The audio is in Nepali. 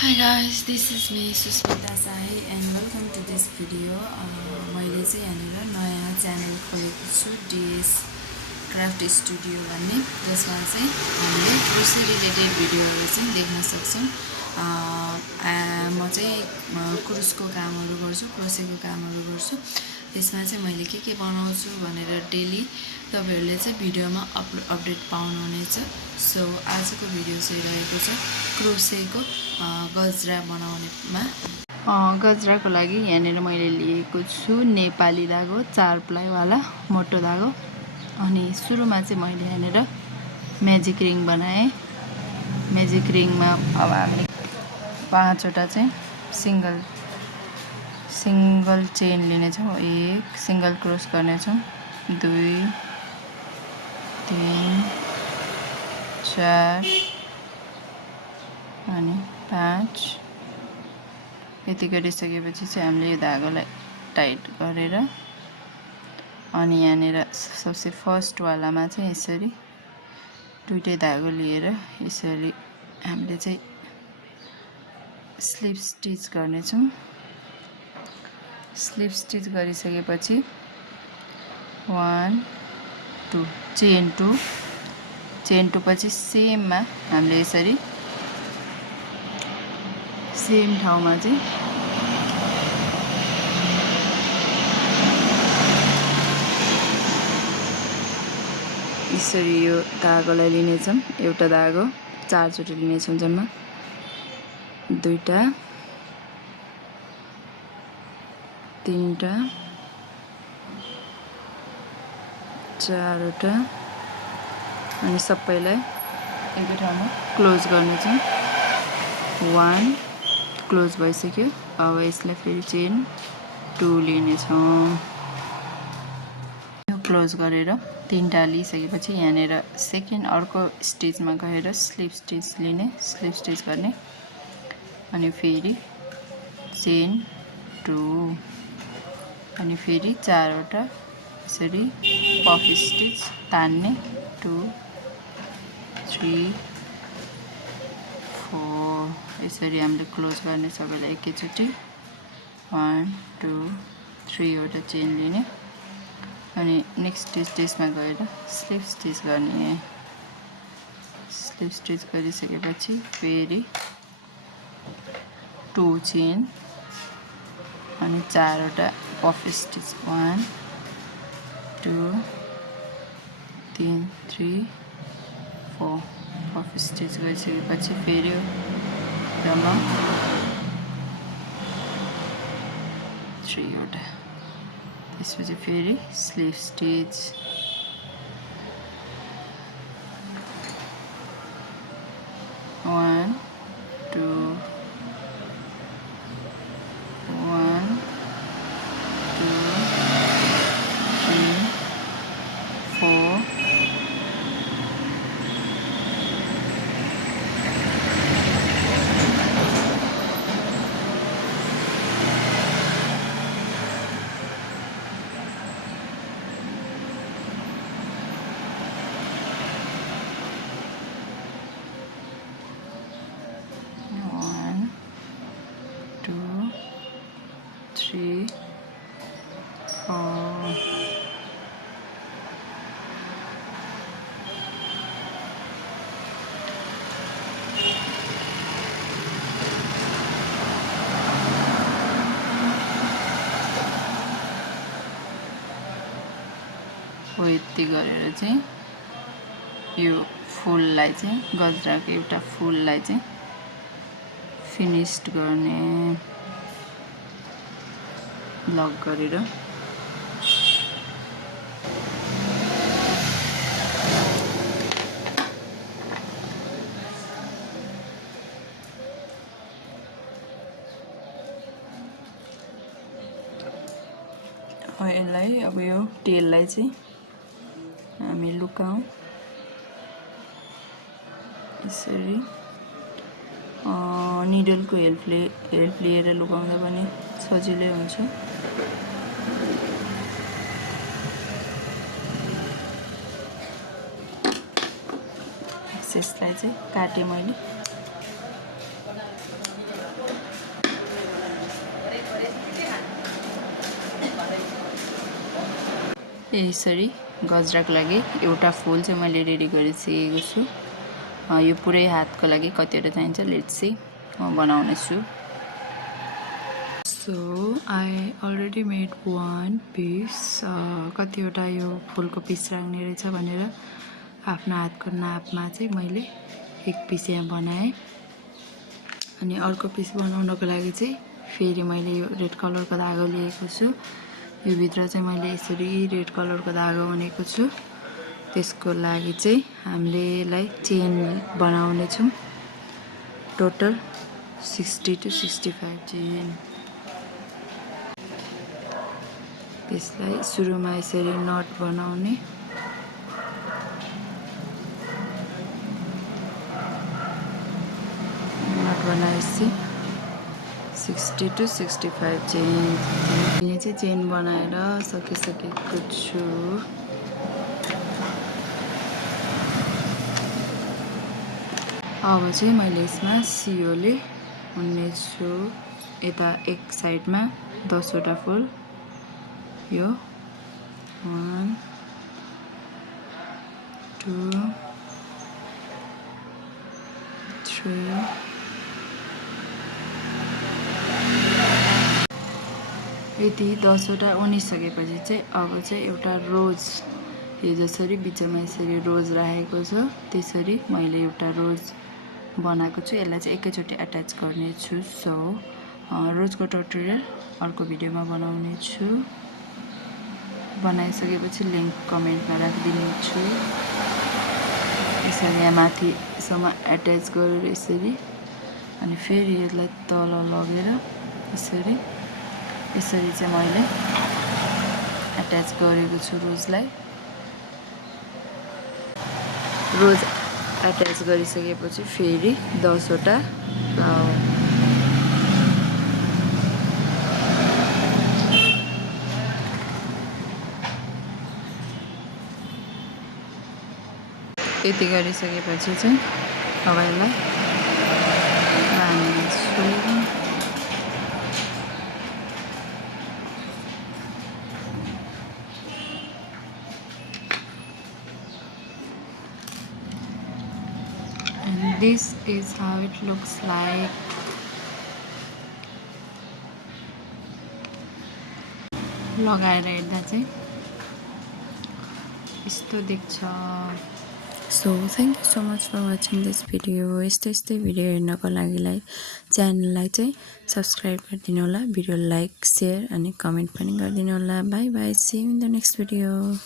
Hi guys, this is me Susmita Sahi and welcome to this video. मैले चाहिँ यहाँनिर नयाँ च्यानल खोलेको छु DS क्राफ्ट स्टुडियो भन्ने, जसमा चाहिँ हामीले क्रोसरी रिलेटेड भिडियोहरू चाहिँ देख्न सक्छौँ। म चाहिँ क्रुसको कामहरू गर्छु, क्रोसेको कामहरू गर्छु। त्यसमा चाहिँ मैले के बनाउँछु भनेर डेली तपाईहरुले चाहिँ भिडियोमा अपडेट पाउनुहुनेछ। सो आजको भिडियो चाहिँ रहेको छ क्रोसेको गजरा बनाउनेमा। गजराको लागि यहाँनिर मैले लिएको छु नेपाली धागो 4 प्लाई वाला मोटो धागो। अनि सुरुमा चाहिँ मैले यहाँनिर म्याजिक रिङ बनाएँ। म्याजिक रिङमा अब हामीले 5 वटा चाहिँ सिंगल चेन लिने छौं। 1 सिंगल क्रोस गर्ने छौं, 2 3 4 अनि 5। यति गरिसकेपछि चाहिँ हामीले यो धागोलाई टाइट गरेर अनि यहाँनिर सबसे फर्स्ट वालामा चाहिँ यसरी दुईटै धागो लिएर यसरी हामीले चाहिँ स्लिप स्टिच गर्ने छौं। स्लिप स्टिच गरिसकेपछि 1 2 चेन 2 पछि सेममा हामीले यसरी सेम ठाउँमा चाहिँ यसरी यो धागोलाई लिने छौं। एउटा धागो 4 चोटी लिने छौं, जम्मा 2टा 3टा 4 वटा अनि सबैलाई एकै ठाउँमा क्लोज गर्ने छौं। 1 क्लोज भइसक्यो। अब यसलाई फेरि चेन 2 लिने छौं। यो क्लोज गरेर 3टा लिइसकेपछि यहाँनिर सेकेन्ड अर्को स्टिचमा गएर स्लिप स्टिच लिने, स्लिप स्टिच गर्ने अनि फेरि चेन 2 अनि फेरि 4 वटा यसरी पफ स्टिच तान्ने 2 3 4 यसरी हामीले क्लोज गर्ने सबैलाई एकैचोटी 1 2 3 वटा चेन लिने अनि नेक्स्ट स्टिचमा गएर स्लिप स्टिच गर्ने। स्लिप स्टिच गरिसकेपछि फेरि 2 चेन अनि 4 वटा पफ स्टिच 1 2 3 3 4 पफ स्टिच गरिसकेपछि फेरि जम्मा 3 वटा। त्यसपछि फेरि स्लिप स्टिच 1 2 1 2 3 4 1 2 3 4 हो। यति गरेर चाहिँ यो फुललाई चाहिँ गजराको एउटा फुललाई चाहिँ फिनिश्ड गर्ने लक गरेर यसलाई अब यो टेललाई चाहिँ हामी लुकाऊ यसरी निडलको हेल्प लिएर लुकाउँदा पनि सजिलै हुन्छ। एक्सेसलाई चाहिँ काटेँ मैले। यसरी गजराको लागि एउटा फुल चाहिँ मैले रेडी गरिसकेको छु। यो पुरै हातको लागि कतिवटा चाहिन्छ लेट्स सी म बनाउने छु। So I already made one piece. कतिवटा यो फुलको पिस राख्ने रहेछ भनेर आफ्नो हातको नापमा चाहिँ मैले एक पिस यहाँ बनाएँ। अनि अर्को पिस बनाउनको लागि चाहिँ फेरि मैले यो रेड कलरको धागो लिएको छु। यो भित्र चाहिँ मैले यसरी रेड कलरको धागो उनेको छु। त्यसको लागि चाहिँ हामीले यसलाई चेन बनाउने छौँ। Total 60 to 65 chain. यसलाई सुरुमा यसरी नट बनाउने, नट बनाएपछि 60 to 65 चेन। मैले चाहिँ चेन बनाएर सकिसकेको छु। अब चाहिँ मैले यसमा सियोले उन्नेछु। यता एक साइडमा 10 वटा फुल, यो 1 2 3 यति 10 वटा उनिसकेपछि चाहिँ अब चाहिँ एउटा रोज, यो जसरी बिचमा यसरी रोज राखेको छ त्यसरी मैले एउटा रोज बनाएको छु। यसलाई चाहिँ एकैचोटि अट्याच गर्ने छु। सो रोजको ट्युटोरियल अर्को भिडियोमा बनाउने छु। बनाइसकेपछि लिङ्क कमेन्टमा राखिदिने छु। यसरी यहाँ माथिसम्म एट्याच गरेर यसरी, अनि फेरि यसलाई तल लगेर यसरी चाहिँ मैले एट्याच गरेको छु रोजलाई। रोज एट्याच गरिसकेपछि फेरि 10 वटा फ्लावर, यति गरिसकेपछि चाहिँ अब यसलाई बाँध्छु। And this is how it looks like. लगाएर हेर्दा चाहिँ यस्तो देख्छ। So thank you so much for watching this video. यस्तै भिडियो हेर्नको लागि च्यानललाई चाहिँ सब्सक्राइब गरिदिनु होला, भिडियो लाइक, सेयर अनि कमेन्ट पनि गरिदिनु होला। Bye bye, see you in the next video.